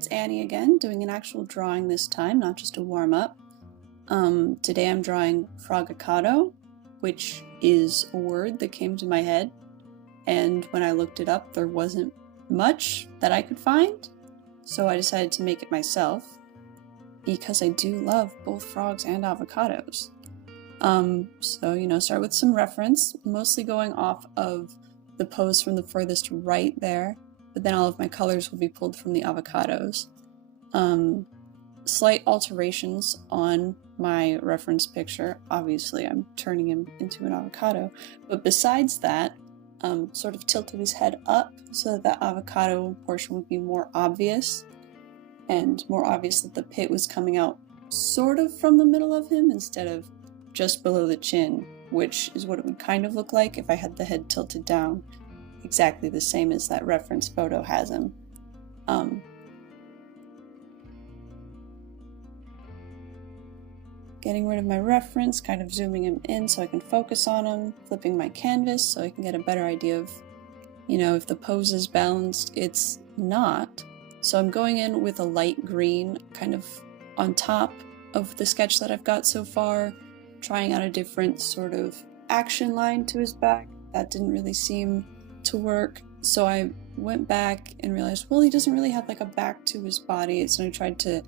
it's Annie again, doing an actual drawing this time, not just a warm-up. Today I'm drawing Frogacado, which is a word that came to my head, and when I looked it up there wasn't much that I could find, so I decided to make it myself, because I do love both frogs and avocados. So, start with some reference, mostly going off of the pose from the furthest right there, but then all of my colors will be pulled from the avocados. Slight alterations on my reference picture. Obviously, I'm turning him into an avocado, but besides that, sort of tilted his head up so that the avocado portion would be more obvious, and more obvious that the pit was coming out sort of from the middle of him instead of just below the chin, which is what it would kind of look like if I had the head tilted down, exactly the same as that reference photo has him. Getting rid of my reference, kind of zooming him in so I can focus on him, flipping my canvas so I can get a better idea of, if the pose is balanced. It's not. So I'm going in with a light green kind of on top of the sketch that I've got so far, trying out a different sort of action line to his back. That didn't really seem to work, so I went back and realized, well, he doesn't really have like a back to his body, so I tried to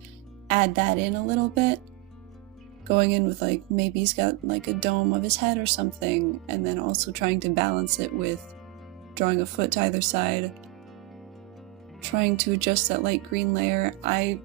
add that in a little bit, going in with like maybe he's got like a dome of his head or something, and then also trying to balance it with drawing a foot to either side, trying to adjust that light green layer. I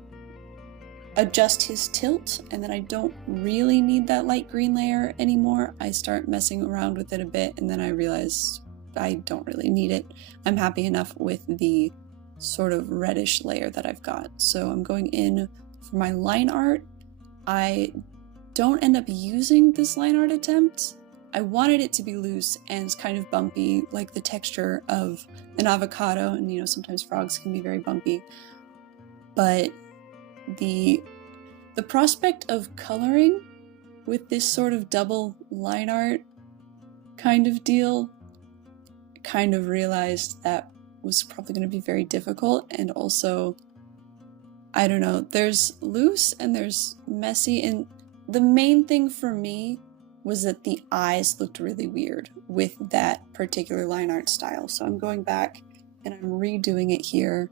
adjust his tilt, and then I don't really need that light green layer anymore. I start messing around with it a bit, and then I realize I don't really need it. I'm happy enough with the sort of reddish layer that I've got. So I'm going in for my line art. I don't end up using this line art attempt. I wanted it to be loose and kind of bumpy, like the texture of an avocado, and sometimes frogs can be very bumpy. But the prospect of coloring with this sort of double line art kind of deal, I kind of realized that was probably going to be very difficult, and also, I don't know, there's loose and there's messy, and the main thing for me was that the eyes looked really weird with that particular line art style. So I'm going back and I'm redoing it here,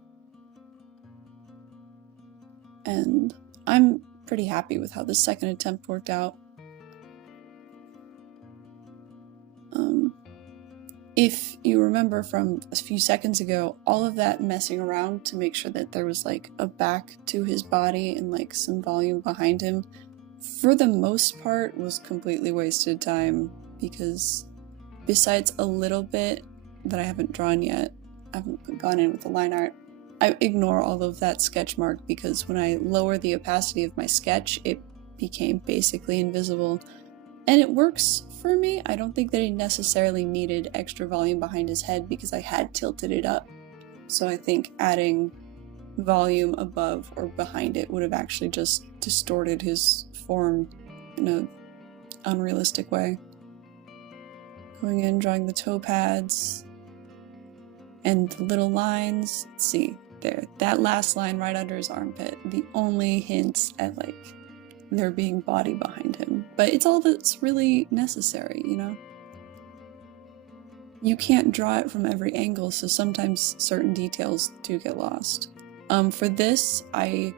and I'm pretty happy with how the second attempt worked out. If you remember from a few seconds ago, all of that messing around to make sure that there was like a back to his body and like some volume behind him, for the most part was completely wasted time, because besides a little bit that I haven't drawn yet, I haven't gone in with the line art, I ignore all of that sketch mark, because when I lower the opacity of my sketch, it became basically invisible. And it works for me. I don't think that he necessarily needed extra volume behind his head because I had tilted it up. So I think adding volume above or behind it would have actually just distorted his form in an unrealistic way. Going in, drawing the toe pads and the little lines. Let's see, there, that last line right under his armpit, the only hints at like there being body behind him, but it's all that's really necessary. You can't draw it from every angle, so sometimes certain details do get lost. For this, I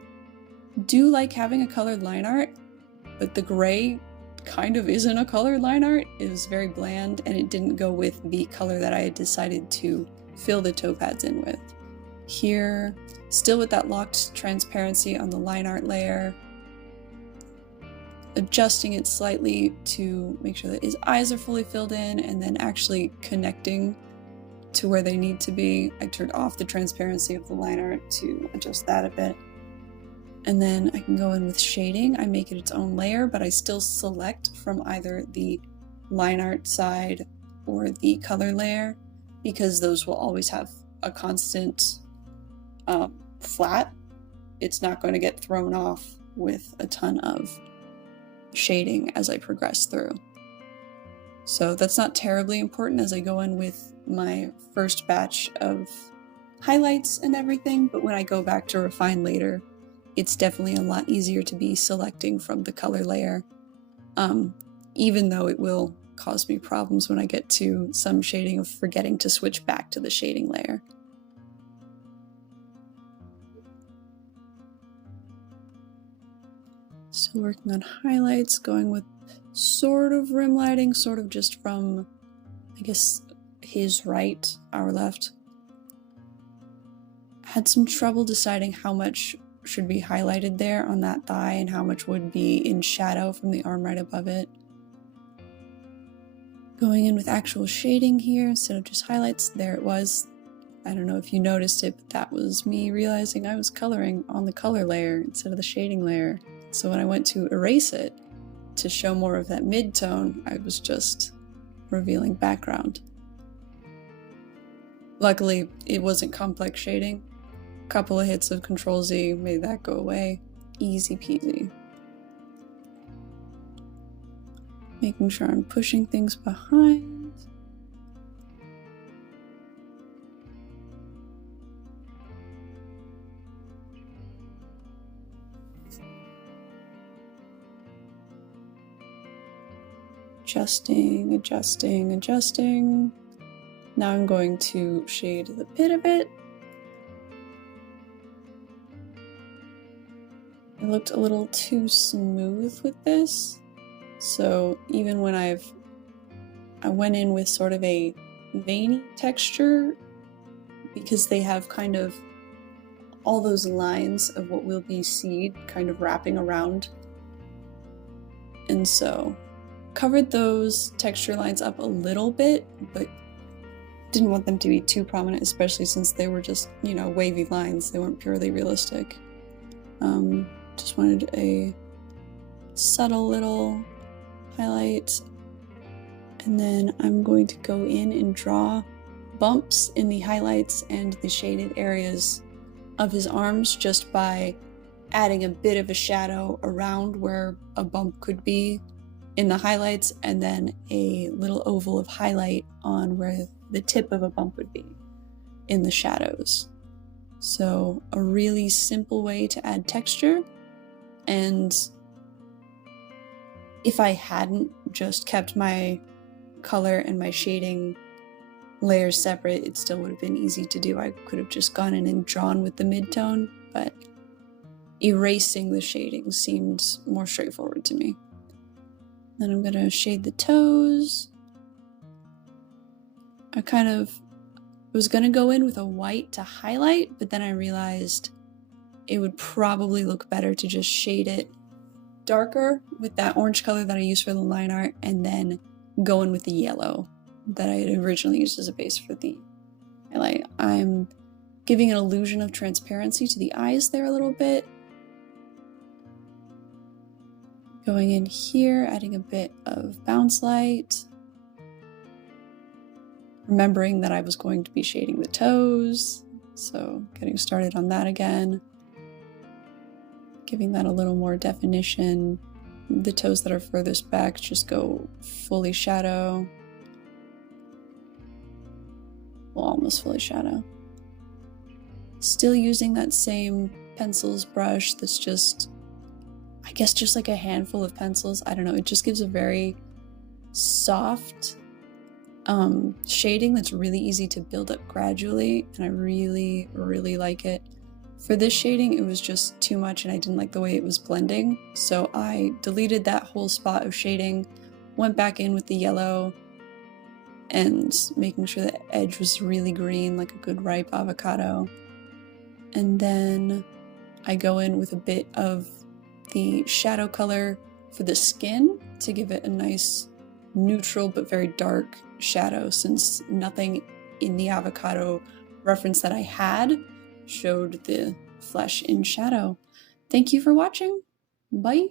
do like having a colored line art, but the gray kind of isn't a colored line art. It was very bland, and it didn't go with the color that I had decided to fill the toe pads in with. Here, still with that locked transparency on the line art layer, adjusting it slightly to make sure that his eyes are fully filled in, and then actually connecting to where they need to be. I turned off the transparency of the line art to adjust that a bit. And then I can go in with shading. I make it its own layer, but I still select from either the line art side or the color layer, because those will always have a constant flat. It's not going to get thrown off with a ton of shading as I progress through. So that's not terribly important as I go in with my first batch of highlights and everything, but when I go back to refine later, it's definitely a lot easier to be selecting from the color layer, even though it will cause me problems when I get to some shading of forgetting to switch back to the shading layer. So working on highlights, going with sort of rim lighting, sort of just from, I guess, his right, our left. Had some trouble deciding how much should be highlighted there on that thigh and how much would be in shadow from the arm right above it. Going in with actual shading here instead of just highlights, there it was. I don't know if you noticed it, but that was me realizing I was coloring on the color layer instead of the shading layer. So when I went to erase it to show more of that mid-tone, I was just revealing background. Luckily, it wasn't complex shading. A couple of hits of Control-Z made that go away. Easy peasy. Making sure I'm pushing things behind. Adjusting, adjusting, adjusting. Now I'm going to shade the pit a bit. It looked a little too smooth with this, so even when I went in with sort of a veiny texture, because they have kind of all those lines of what will be seed kind of wrapping around, and so covered those texture lines up a little bit, but didn't want them to be too prominent, especially since they were just, you know, wavy lines. They weren't purely realistic. Just wanted a subtle little highlight. And then I'm going to go in and draw bumps in the highlights and the shaded areas of his arms just by adding a bit of a shadow around where a bump could be in the highlights, and then a little oval of highlight on where the tip of a bump would be in the shadows. So a really simple way to add texture, and if I hadn't just kept my color and my shading layers separate, it still would have been easy to do. I could have just gone in and drawn with the mid-tone, but erasing the shading seemed more straightforward to me. Then I'm gonna shade the toes. I kind of was gonna go in with a white to highlight, but then I realized it would probably look better to just shade it darker with that orange color that I used for the line art, and then go in with the yellow that I had originally used as a base for the highlight. I'm giving an illusion of transparency to the eyes there a little bit. Going in here, adding a bit of bounce light. Remembering that I was going to be shading the toes, so getting started on that again. Giving that a little more definition. The toes that are furthest back just go fully shadow. Well, almost fully shadow. Still using that same pencils brush that's just, I guess, just like a handful of pencils. I don't know, it just gives a very soft shading that's really easy to build up gradually, and I really, really like it. For this shading, it was just too much and I didn't like the way it was blending, so I deleted that whole spot of shading, went back in with the yellow, and making sure the edge was really green, like a good ripe avocado. And then I go in with a bit of the shadow color for the skin to give it a nice neutral but very dark shadow, since nothing in the avocado reference that I had showed the flesh in shadow. Thank you for watching. Bye.